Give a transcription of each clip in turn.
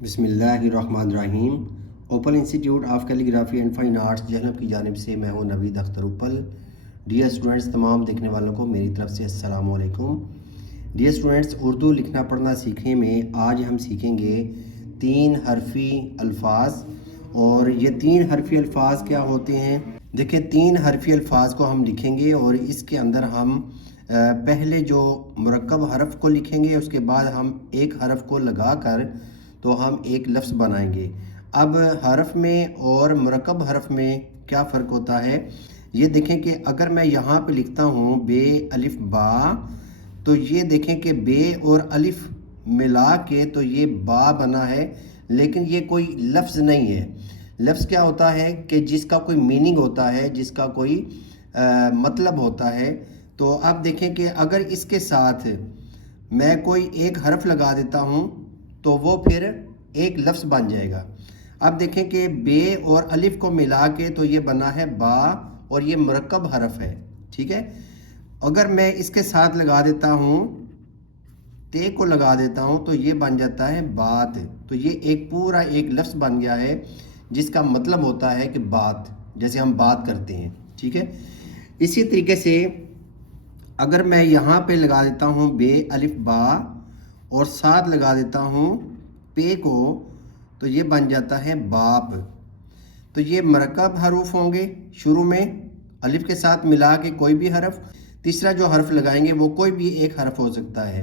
بسم اللہ الرحمن الرحیم۔ Open institute of calligraphy and fine arts Jhelum کی جانب سے میں ہوں نوید اختر اوپل۔ ڈیئر اسٹوڈنٹس، تمام دیکھنے والوں کو میری طرف سے السلام علیکم۔ ڈیئر اسٹوڈنٹس، اردو لکھنا پڑھنا سیکھنے میں آج ہم سیکھیں گے 3 حرفی الفاظ۔ اور یہ 3 حرفی الفاظ کیا ہوتے ہیں؟ دیکھیں، 3 حرفی الفاظ کو ہم لکھیں گے اور اس کے اندر ہم پہلے جو مرکب حرف کو لکھیں گے، اس کے بعد ہم ایک حرف کو لگا کر تو ہم ایک لفظ بنائیں گے۔ اب حرف میں اور مرکب حرف میں کیا فرق ہوتا ہے؟ یہ دیکھیں کہ اگر میں یہاں پہ لکھتا ہوں بے الف با، تو یہ دیکھیں کہ بے اور الف ملا کے تو یہ با بنا ہے، لیکن یہ کوئی لفظ نہیں ہے۔ لفظ کیا ہوتا ہے کہ جس کا کوئی میننگ ہوتا ہے، جس کا کوئی مطلب ہوتا ہے۔ تو اب دیکھیں کہ اگر اس کے ساتھ میں کوئی ایک حرف لگا دیتا ہوں تو وہ پھر ایک لفظ بن جائے گا۔ اب دیکھیں کہ بے اور الف کو ملا کے تو یہ بنا ہے با، اور یہ مرکب حرف ہے، ٹھیک ہے۔ اگر میں اس کے ساتھ لگا دیتا ہوں، تے کو لگا دیتا ہوں، تو یہ بن جاتا ہے بات۔ تو یہ ایک پورا ایک لفظ بن گیا ہے جس کا مطلب ہوتا ہے کہ بات، جیسے ہم بات کرتے ہیں، ٹھیک ہے۔ اسی طریقے سے اگر میں یہاں پہ لگا دیتا ہوں بے الف با اور ساتھ لگا دیتا ہوں پے کو، تو یہ بن جاتا ہے باپ۔ تو یہ مرکب حروف ہوں گے، شروع میں الف کے ساتھ ملا کے کوئی بھی حرف، تیسرا جو حرف لگائیں گے وہ کوئی بھی ایک حرف ہو سکتا ہے۔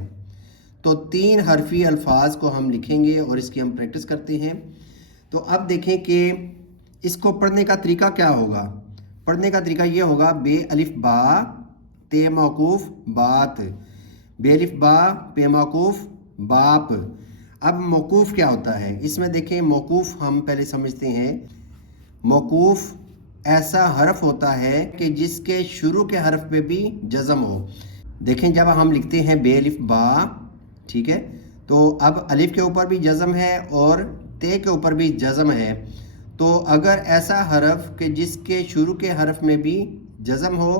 تو 3 حرفی الفاظ کو ہم لکھیں گے اور اس کی ہم پریکٹس کرتے ہیں۔ تو اب دیکھیں کہ اس کو پڑھنے کا طریقہ کیا ہوگا۔ پڑھنے کا طریقہ یہ ہوگا بے الف با تے موقوف بات، بے الف با پے موقوف باپ۔ اب موقوف کیا ہوتا ہے؟ اس میں دیکھیں، موقوف ہم پہلے سمجھتے ہیں۔ موقوف ایسا حرف ہوتا ہے کہ جس کے شروع کے حرف پہ بھی جزم ہو۔ دیکھیں، جب ہم لکھتے ہیں بے الف با، ٹھیک ہے، تو اب الف کے اوپر بھی جزم ہے اور تے کے اوپر بھی جزم ہے۔ تو اگر ایسا حرف کہ جس کے شروع کے حرف میں بھی جزم ہو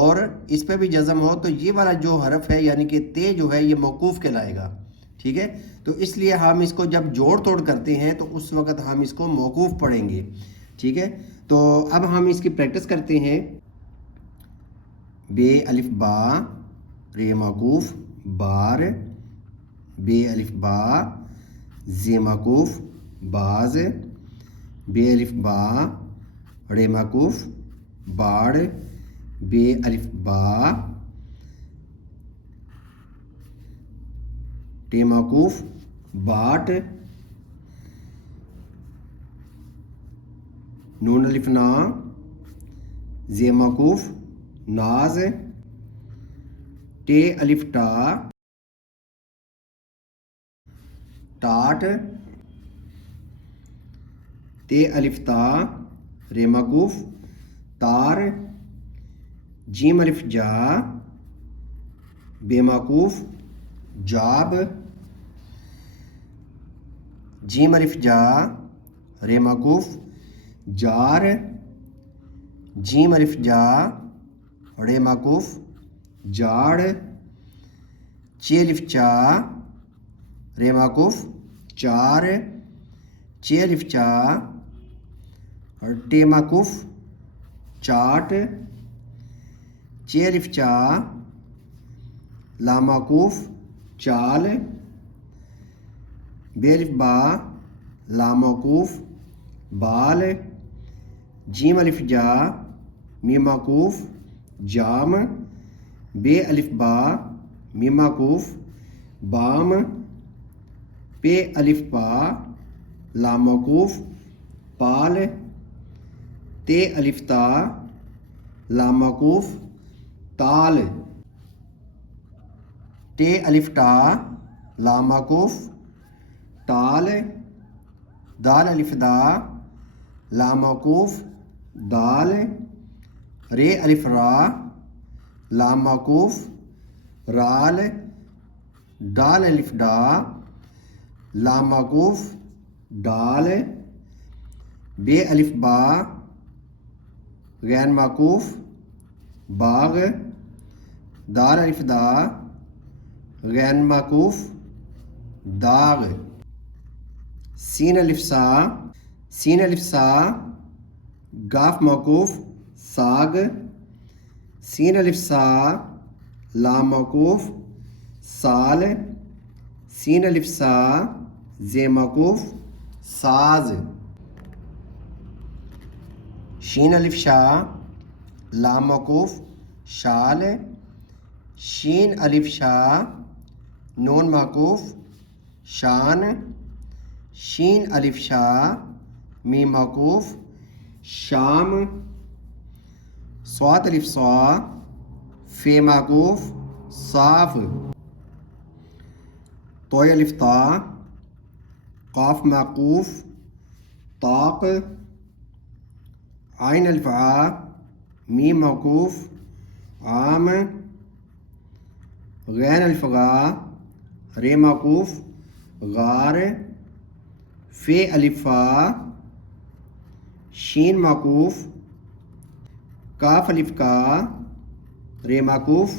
اور اس پہ بھی جزم ہو، تو یہ والا جو حرف ہے یعنی کہ تے جو ہے یہ موقوف کہلائے گا، ٹھیک ہے۔ تو اس لیے ہم اس کو جب جوڑ توڑ کرتے ہیں تو اس وقت ہم اس کو موقوف پڑھیں گے، ٹھیک ہے۔ تو اب ہم اس کی پریکٹس کرتے ہیں۔ بے الف با رے موقوف بار، بے الف با زے موقوف باز، بے الف با رے موقوف باڑ، بے الف با ٹے موقوف باٹ، نون الف نا زے موقوف ناز، ٹے الف ٹا ٹاٹ، تے الف تا رے موقوف تار، جیم الف جا بے موقوف جاب، جیم الف جا رے موقوف جار، جیم الف جا رے موقوف جاڑ، چے الف چا رے موقوف چار، چے الف چا ٹے موقوف چاٹ، چے الف چا لا موقوف چال، بے الف با لا موقوف بال، جیم الف جا میم موقوف جام، بے الف با میم موقوف بام، پے الف پا لا موقوف پال، تے الف تا لا موقوف تال، ٹے الف ٹا لا موقوف ٹال، دال الف دا لا موقوف دال، رے الف را لا موقوف رال، ڈال الف ڈا لا موقوف ڈال، بے الف با غیر موقوف باغ، دال الف دا غیر موقوف داغ۔ سین الف سا، سین الف سا، گاف موقوف ساگ، سین الف سا، لام موقوف سال، سین الف سا، ز موقوف ساز، شین الف شا، لام موقوف شال، شین الف شا، نون موقوف شان، شین الف شا، میم موقوف شام، صاد الف صا، فے موقوف صاف، طوی الف طا، قاف موقوف طاق، عین الف عا، میم موقوف عام، غین الف غا، رے موقوف غار، فے الف فا، شین موقوف کاف الف کا، رے موقوف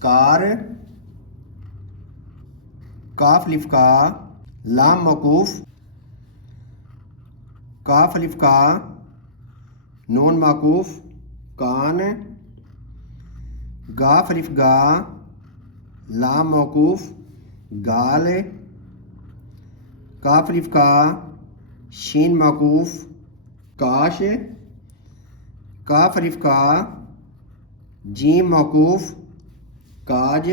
کار، کاف الف کا، لام موقوف کاف الف کا، نون موقوف کان، گاف الف گا، لام موقوف گال، کاف الف کا، شین موقوف کاش، کاف الف کا، جیم موقوف کاج،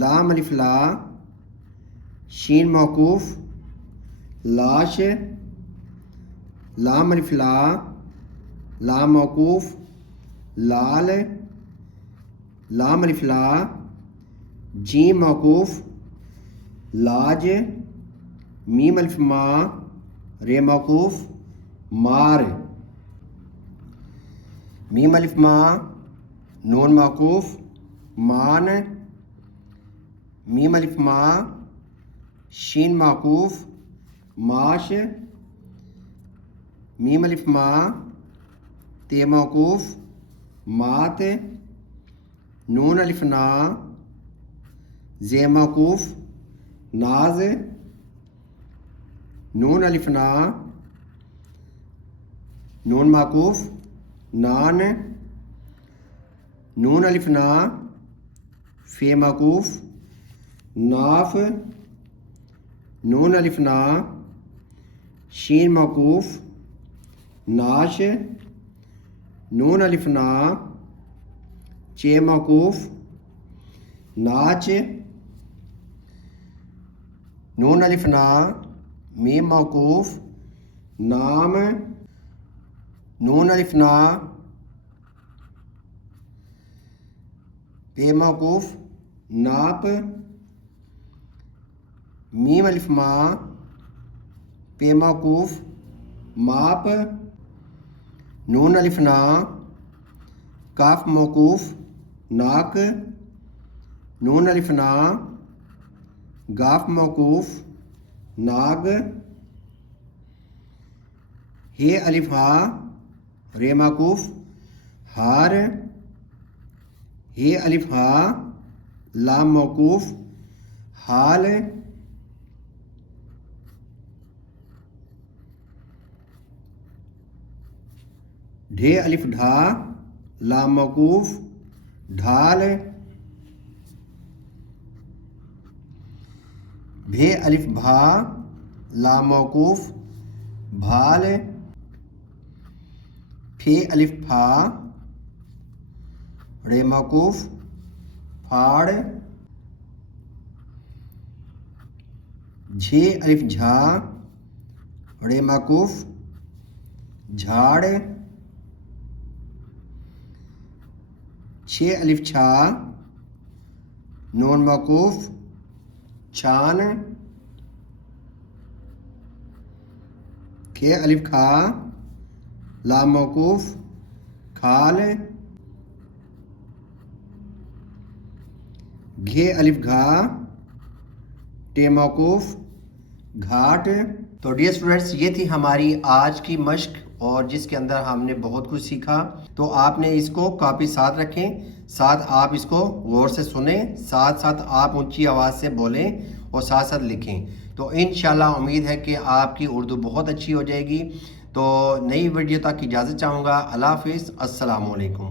لام الف لا، شین موقوف لاش، لام الف لا، لام موقوف لال، لام الف لا، جیم موقوف لاج، میم الف ما، رے موقوف مار، میم الف ما، نون موقوف مان، میم الف ما، شین موقوف ماش، میم الف ما، تے موقوف مات، نون الف نا، ز موقوف ناز، نون الف نا، نون موقوف نان، نون الف نا، فے موقوف ناف، نون الف نا، شین موقوف ناش، نون الف نا، چے موقوف ناچ، نون الف نا، میم موقوف نام، نون الف نا، پے موقوف ناپ، میم الف ما، پے موقوف ماپ، نون الف نا، کاف موقوف ناک، نون الف نا، گاف موقوف ناگ، ہے الف ہا، رے موقوف ہار، ہے الف ہا، لام موقوف حال، ڈھے الف ڈھا، لام موقوف ڈھال، بھے الف بھا، لام موقوف بھال، پھے الف پھا، رے موقوف پھاڑ، جھے الف جھا، رے موقوف جھاڑ، چھ الف چھا، نون موقوف چھان، کھے الف کھا، لام موقوف کھال، گھے الف گھا، ٹے موقوف گھاٹ۔ تو ڈیئر اسٹوڈنٹس، یہ تھی ہماری آج کی مشق اور جس کے اندر ہم نے بہت کچھ سیکھا۔ تو آپ نے اس کو کاپی ساتھ رکھیں، ساتھ آپ اس کو غور سے سنیں، ساتھ ساتھ آپ اونچی آواز سے بولیں اور ساتھ ساتھ لکھیں۔ تو تو انشاءاللہ امید ہے کہ آپ کی اردو بہت اچھی ہو جائے گی. تو نئی ویڈیو تک اجازت چاہوں گا. اللہ حافظ. السلام علیکم.